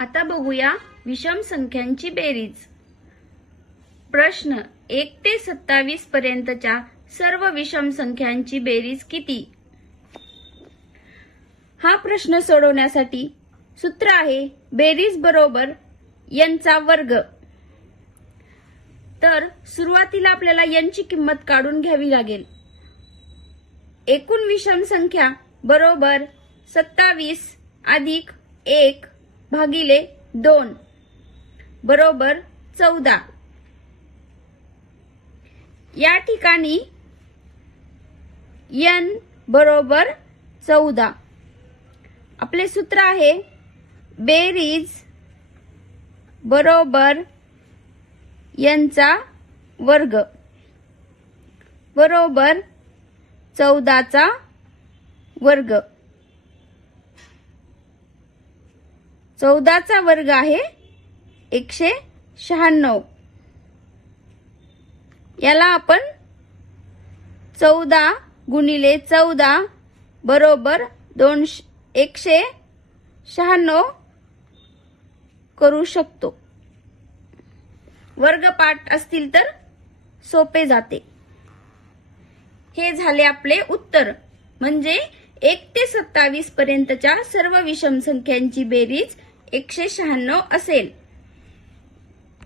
आता बघूया विषम संख्यांची बेरीज। प्रश्न 1 ते 27 पर्यंतच्या सर्व विषम संख्यांची बेरीज किती? हा प्रश्न सोडवण्यासाठी सूत्र आहे बेरीज बरोबर n चा वर्ग। तर सुरुवातीला आपल्याला n ची किंमत काढून घ्यावी लागेल। एकूण विषम संख्या बरोबर 27 अधिक 1 भागिले 2 बरोबर 14। या ठिकाणी n बरोबर 14। आपले सूत्र आहे बेरीज बरोबर n चा वर्ग बरोबर 14 चा वर्ग। 14 चा वर्ग आहे 196। याला आपण 14 गुणिले 14 बरोबर 196 करू शकतो। वर्गपाठ असतील तर सोपे जाते। हे झाले आपले उत्तर, म्हणजे 1 ते 27 पर्यंतच्या सर्व विषम संख्यांची बेरीज 196 असेल।